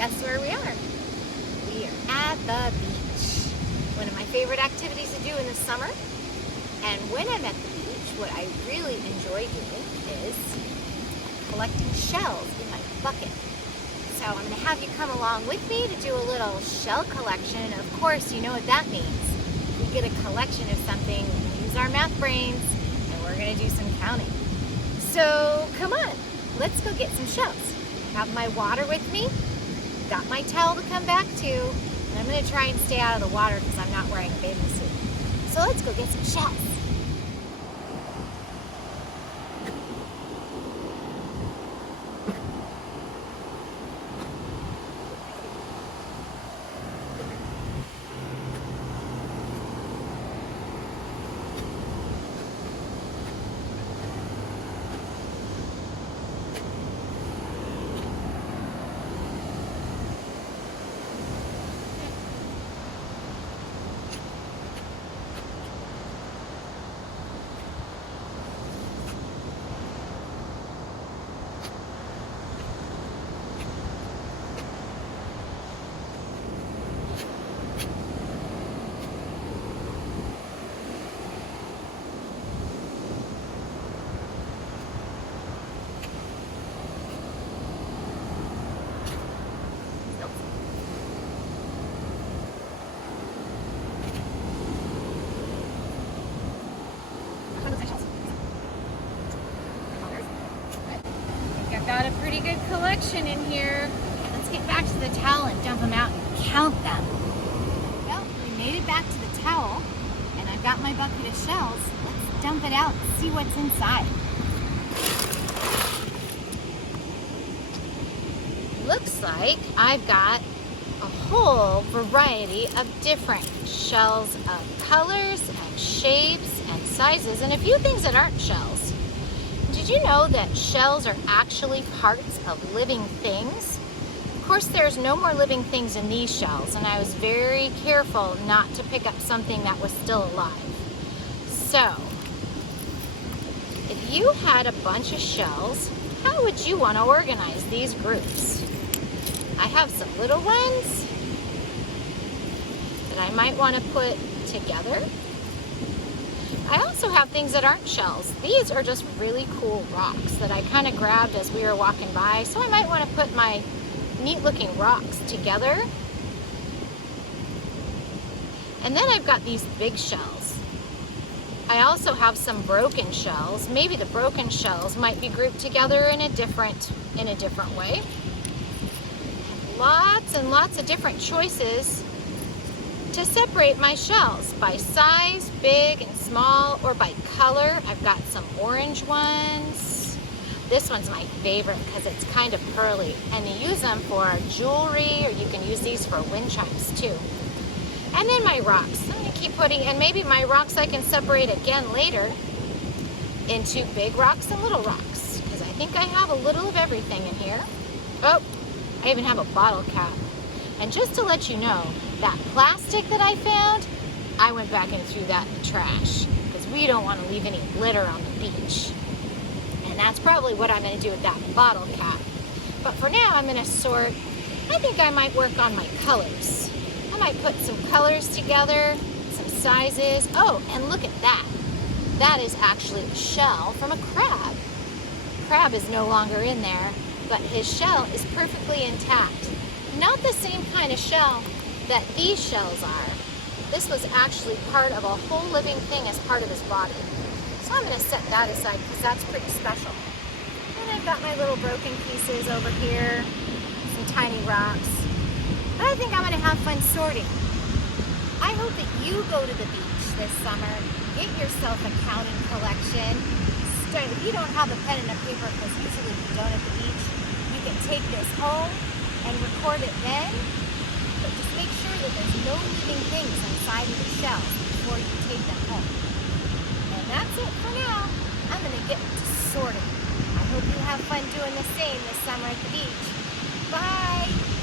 guess where we are? We are at the beach. One of my favorite activities to do in the summer. And when I'm at the beach, what I really enjoy doing is collecting shells in my bucket. So I'm going to have you come along with me to do a little shell collection. Of course, you know what that means. We get a collection of something, we use our math brains, and we're going to do some counting. So come on, let's go get some shells. Have my water with me, got my towel to come back to, and I'm going to try and stay out of the water because I'm not wearing a bathing suit. So let's go get some shells. Got a pretty good collection in here. Let's get back to the towel and dump them out and count them. Well, we made it back to the towel, and I've got my bucket of shells. Let's dump it out and see what's inside. Looks like I've got a whole variety of different shells of colors and shapes and sizes, and a few things that aren't shells. Did you know that shells are actually parts of living things? Of course, there's no more living things in these shells, and I was very careful not to pick up something that was still alive. So, if you had a bunch of shells, how would you want to organize these groups? I have some little ones that I might want to put together. I also have things that aren't shells. These are just really cool rocks that I kind of grabbed as we were walking by. So I might want to put my neat looking rocks together. And then I've got these big shells. I also have some broken shells. Maybe the broken shells might be grouped together in a different way. Lots and lots of different choices to separate my shells by size, big and small, or by color. I've got some orange ones. This one's my favorite because it's kind of pearly, and you use them for jewelry, or you can use these for wind chimes too. And then my rocks. I'm going to keep putting, and maybe my rocks I can separate again later into big rocks and little rocks, because I think I have a little of everything in here. Oh, I even have a bottle cap. And just to let you know, that plastic that I found, I went back and threw that in the trash because we don't want to leave any litter on the beach. And that's probably what I'm going to do with that bottle cap. But for now, I'm going to sort. I think I might work on my colors. I might put some colors together, some sizes. Oh, and look at that. That is actually a shell from a crab. Crab is no longer in there, but his shell is perfectly intact. Not the same kind of shell that these shells are. This was actually part of a whole living thing as part of his body. So I'm going to set that aside because that's pretty special. And I've got my little broken pieces over here, some tiny rocks. But I think I'm going to have fun sorting. I hope that you go to the beach this summer, get yourself a counting collection. If you don't have a pen and a paper, because usually you don't at the beach, you can take this home and record it then, but just make sure that there's no living things inside of the shells before you take them home. And that's it for now. I'm going to get to sorting. I hope you have fun doing the same this summer at the beach. Bye!